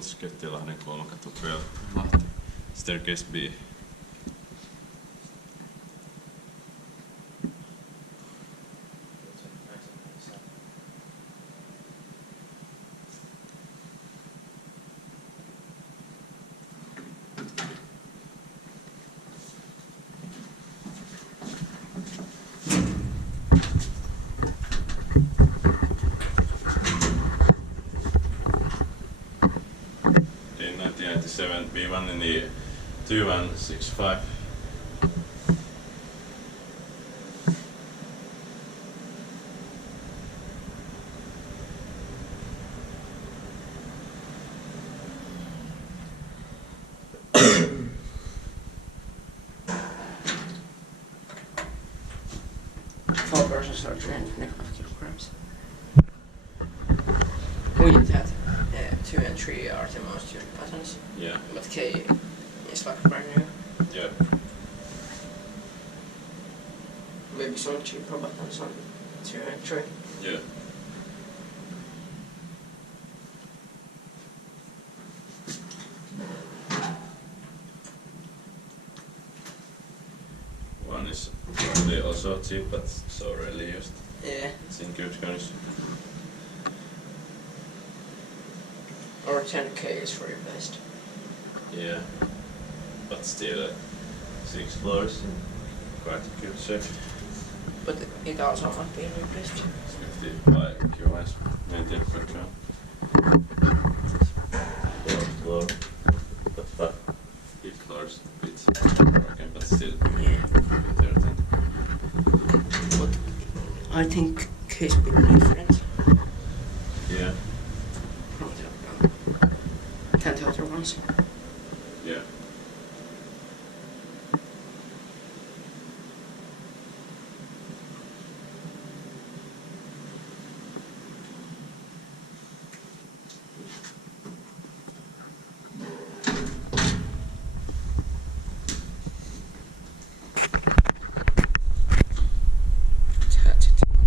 Lahden Kulmakatu trail, Lahti, staircase B. In 1997, we won in the 2165. Four persons are 325 kilograms. We had 2 and 3 are the most used buttons. Yeah. But K is like brand new. Yeah. Maybe some cheaper buttons on 2 and 3. Yeah. One is probably also cheap, but so rarely used. Yeah. It's in good condition. Or 10K is replaced. Yeah. But still, 6 floors in quite good shape. But it also might be replaced. 50 by Kiwa is maintained quite well. 4th floor, but 5 floors, a bit broken, but still Yeah. better than. But I think K is a bit different Yeah. from the 10 other ones. Yeah.